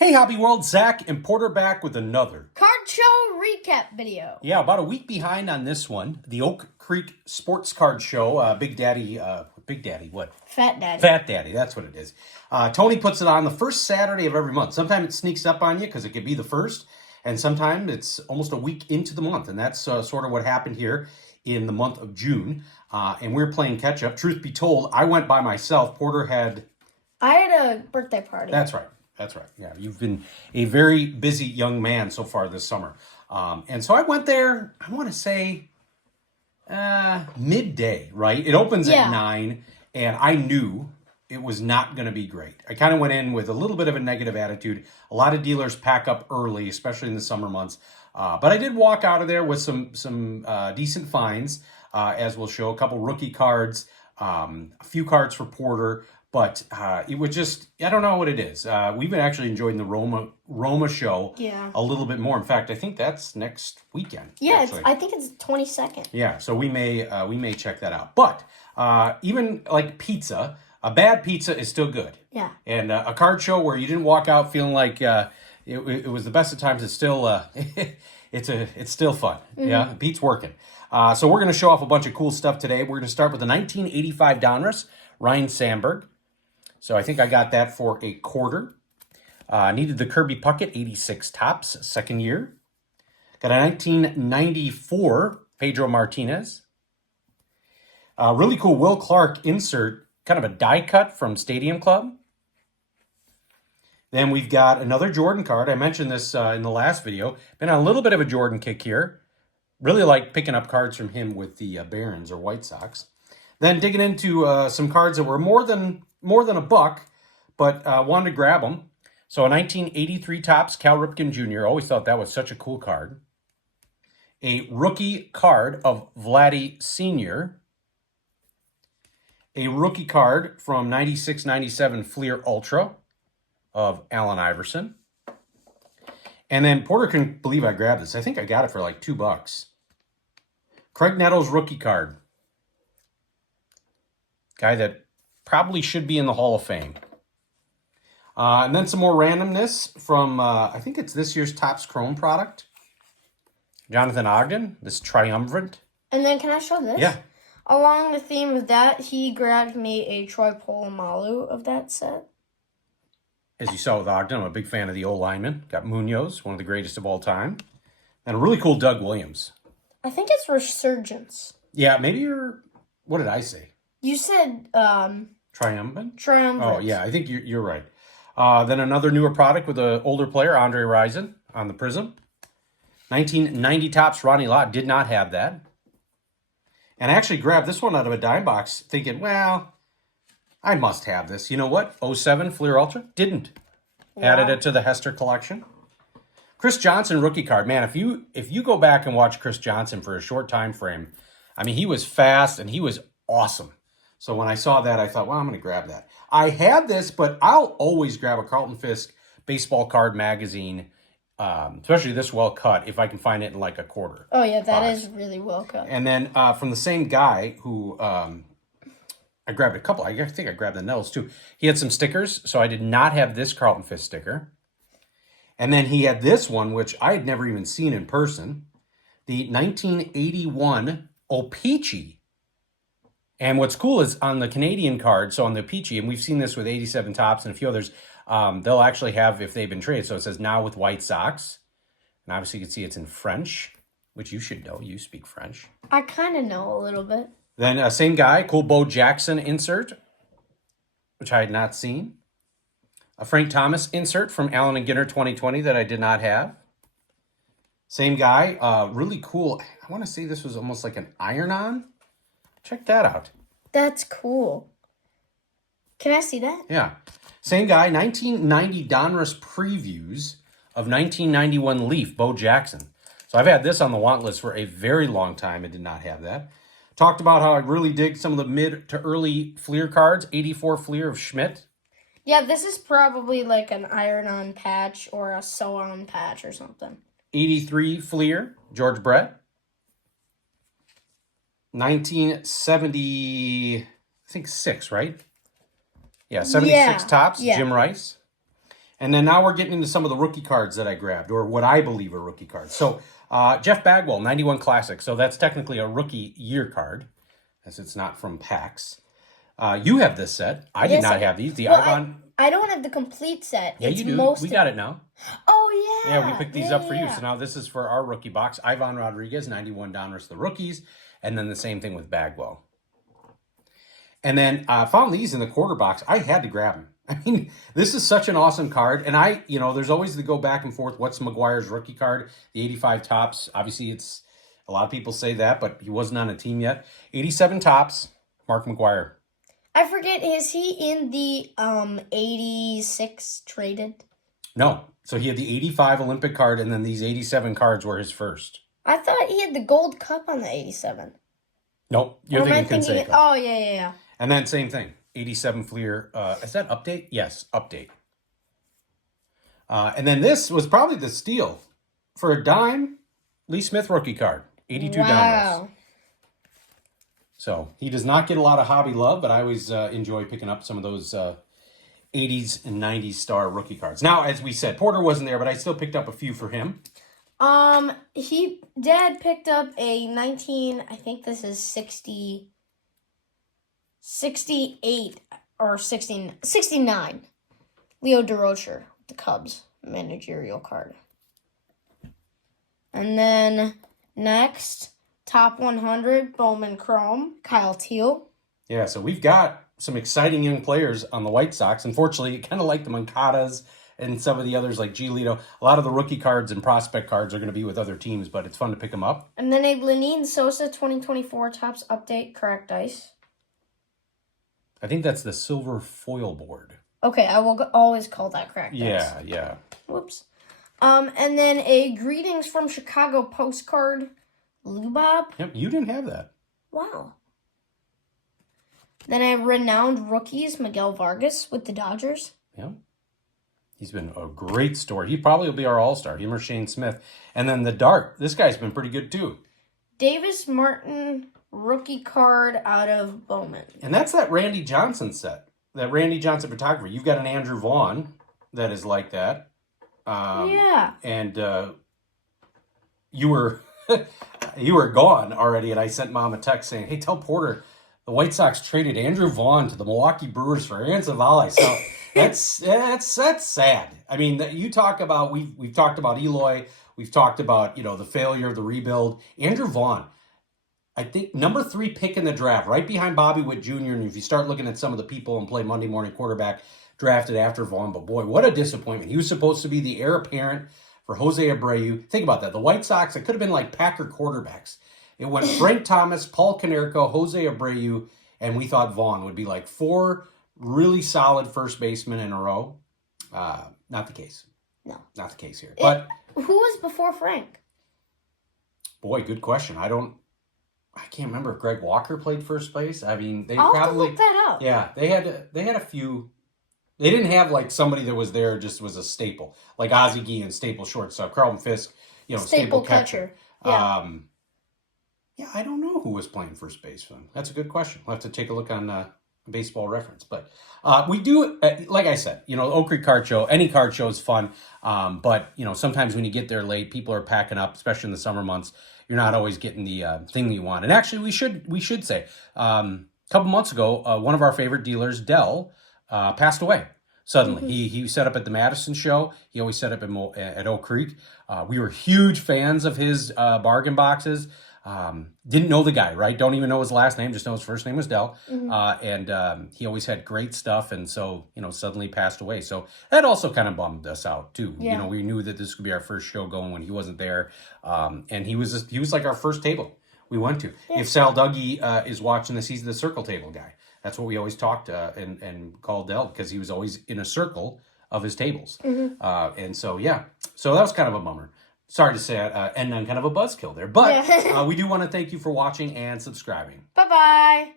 Hey Hobby World, Zach and Porter back with another Card show recap video. Yeah, about a week behind on this one. The Oak Creek Sports Card Show. Big Daddy, what? Fat Daddy. Fat Daddy, that's what it is. Tony puts it on the first Saturday of every month. Sometimes it sneaks up on you because it could be the first, and sometimes it's almost a week into the month, and that's sort of what happened here in the month of June. And we're playing catch up. Truth be told, I went by myself. Porter had... I had a birthday party. That's right. That's right. Yeah, you've been a very busy young man so far this summer. And so I went there, I want to say, midday, right? It opens at 9, and I knew it was not going to be great. I kind of went in with a little bit of a negative attitude. A lot of dealers pack up early, especially in the summer months. But I did walk out of there with some decent finds, as we'll show. A couple rookie cards, a few cards for Porter. But it was just, I don't know what it is. We've been actually enjoying the Roma show a little bit more. In fact, I think that's next weekend. Yeah, I think it's 22nd. Yeah, so we may check that out. But even like pizza, a bad pizza is still good. Yeah. And a card show where you didn't walk out feeling like it was the best of times, it's still it's still fun. Mm-hmm. Yeah, Pete's working. So we're going to show off a bunch of cool stuff today. We're going to start with the 1985 Donruss, Ryne Sandberg. So I think I got that for a quarter. Needed the Kirby Puckett, 86 Topps, second year. Got a 1994 Pedro Martinez. Really cool Will Clark insert, kind of a die cut from Stadium Club. Then we've got another Jordan card. I mentioned this in the last video. Been on a little bit of a Jordan kick here. Really like picking up cards from him with the Barons or White Sox. Then digging into some cards that were more than a buck, but wanted to grab them. So a 1983 Topps Cal Ripken Jr. Always thought that was such a cool card. A rookie card of Vladdy Sr. A rookie card from 96-97 Fleer Ultra of Allen Iverson. And then Porter couldn't believe I grabbed this. I think I got it for like $2. Craig Nettles rookie card. Guy that probably should be in the Hall of Fame. And then some more randomness from, I think it's this year's Topps Chrome product. Jonathan Ogden, this triumvirate. And then can I show this? Yeah. Along the theme of that, he grabbed me a Troy Polamalu of that set. As you saw with Ogden, I'm a big fan of the old lineman. Got Munoz, one of the greatest of all time. And a really cool Doug Williams. I think it's Resurgence. Yeah, maybe you're, what did I say? You said Triumvirate? Triumvirate. Oh, yeah, I think you're right. Then another newer product with an older player, Andre Rison, on the Prism. 1990 Topps Ronnie Lott did not have that. And I actually grabbed this one out of a dime box thinking, well, I must have this. You know what? 07 Fleer Ultra didn't. Wow. Added it to the Hester collection. Chris Johnson rookie card. Man, if you go back and watch Chris Johnson for a short time frame, I mean, he was fast and he was awesome. So when I saw that, I thought, well, I'm going to grab that. I had this, but I'll always grab a Carlton Fisk baseball card magazine, especially this well cut, if I can find it in like a quarter. Oh, yeah, that is really well cut. And then from the same guy who I grabbed a couple. I think I grabbed the Nettles too. He had some stickers, so I did not have this Carlton Fisk sticker. And then he had this one, which I had never even seen in person, the 1981 O-Pee-Chee. And what's cool is on the Canadian card, so on the Peachy, and we've seen this with 87 Topps and a few others, they'll actually have, if they've been traded, so it says now with White Sox. And obviously you can see it's in French, which you should know. You speak French. I kind of know a little bit. Then same guy, cool Bo Jackson insert, which I had not seen. A Frank Thomas insert from Allen and Ginter 2020 that I did not have. Same guy, really cool. I want to say this was almost like an iron-on. Check that out. That's cool. Can I see that? Yeah. Same guy, 1990 Donruss previews of 1991 Leaf, Bo Jackson. So I've had this on the want list for a very long time and did not have that. Talked about how I really dig some of the mid to early Fleer cards. 84 Fleer of Schmidt. Yeah, this is probably like an iron-on patch or a sew-on patch or something. 83 Fleer, George Brett. 1970, I think 6, right? Yeah, 76 Topps, Jim Rice. And then now we're getting into some of the rookie cards that I grabbed, or what I believe are rookie cards. So Jeff Bagwell, 91 Classic. So that's technically a rookie year card, as it's not from PAX. You have this set. I did Yes, not have these. The well, Ivan. I don't have the complete set. Yeah, It's you do. most We of- got it now. Oh, yeah. Yeah, we picked these Yeah, up for you. yeah. So now this is for our rookie box. Ivan Rodriguez, 91 Donruss, the rookies. And then the same thing with Bagwell. And then I found these in the quarter box. I had to grab them. I mean, this is such an awesome card. And there's always the go back and forth. What's McGuire's rookie card? The 85 tops. Obviously, it's a lot of people say that, but he wasn't on a team yet. 87 tops, Mark McGuire. I forget, is he in the 86 traded? No. So he had the 85 Olympic card, and then these 87 cards were his first. I thought he had the gold cup on the 87. Nope. You're Or am I thinking thinking? Canseco. Oh, yeah. And then same thing, 87 Fleer. Is that update? Yes, update. And then this was probably the steal. For a dime, Lee Smith rookie card, 82 Donruss. Wow. So he does not get a lot of hobby love, but I always enjoy picking up some of those 80s and 90s star rookie cards. Now, as we said, Porter wasn't there, but I still picked up a few for him. Dad picked up a 19, I think this is 68 or 69. Leo DeRocher, the Cubs managerial card. And then next, top 100, Bowman Chrome, Kyle Teal. Yeah, so we've got some exciting young players on the White Sox. Unfortunately, kind of like the Moncadas and some of the others like Giolito. A lot of the rookie cards and prospect cards are going to be with other teams, but it's fun to pick them up. And then a Lenine Sosa 2024 Tops Update, Correct Ice. I think that's the silver foil board. Okay, I will always call that Correct Ice. Yeah. Whoops. And then a Greetings from Chicago postcard, Lubob. Yep, you didn't have that. Wow. Then a Renowned Rookies, Miguel Vargas with the Dodgers. Yep. He's been a great story. He probably will be our all-star, him or Shane Smith. And then the Dart, this guy's been pretty good too. Davis Martin rookie card out of Bowman. And that's that Randy Johnson set. That Randy Johnson photographer. You've got an Andrew Vaughn that is like that. Yeah. And you were you were gone already, and I sent Mom a text saying, "Hey, tell Porter the White Sox traded Andrew Vaughn to the Milwaukee Brewers for Aaron Zavala." So that's sad. I mean, you talk about we've talked about Eloy, we've talked about the failure of the rebuild. Andrew Vaughn, I think number 3 pick in the draft, right behind Bobby Witt Jr. And if you start looking at some of the people and play Monday Morning Quarterback drafted after Vaughn, but boy, what a disappointment. He was supposed to be the heir apparent for Jose Abreu. Think about that. The White Sox, it could have been like Packer quarterbacks. It went Frank Thomas, Paul Konerko, Jose Abreu, and we thought Vaughn would be like 4 really solid first basemen in a row. Not the case. No. Not the case here. But Who was before Frank? boy, good question. I can't remember if Greg Walker played first base. I mean, they I'll have to probably look that up. Yeah, they had a few. They didn't have like somebody that was there just was a staple, like Ozzie Guillen, staple shortstop, Carlton Fisk, staple catcher. Yeah. Yeah, I don't know who was playing first base for them. That's a good question. We'll have to take a look on Baseball Reference. But we do, like I said, Oak Creek Card Show, any card show is fun. But, sometimes when you get there late, people are packing up, especially in the summer months. You're not always getting the thing you want. And actually, we should say, a couple months ago, one of our favorite dealers, Dell, passed away. Suddenly, he set up at the Madison show. He always set up at Oak Creek. We were huge fans of his bargain boxes. Didn't know the guy, right? Don't even know his last name. Just know his first name was Dell. And he always had great stuff. And so, suddenly passed away. So that also kind of bummed us out too. Yeah. We knew that this could be our first show going when he wasn't there. And he was like our first table we went to. Yeah. If Sal Dougie is watching this, he's the circle table guy. That's what we always talked and called Dell, because he was always in a circle of his tables. And so, yeah. So that was kind of a bummer. Sorry to say end on kind of a buzzkill there. But we do want to thank you for watching and subscribing. Bye-bye.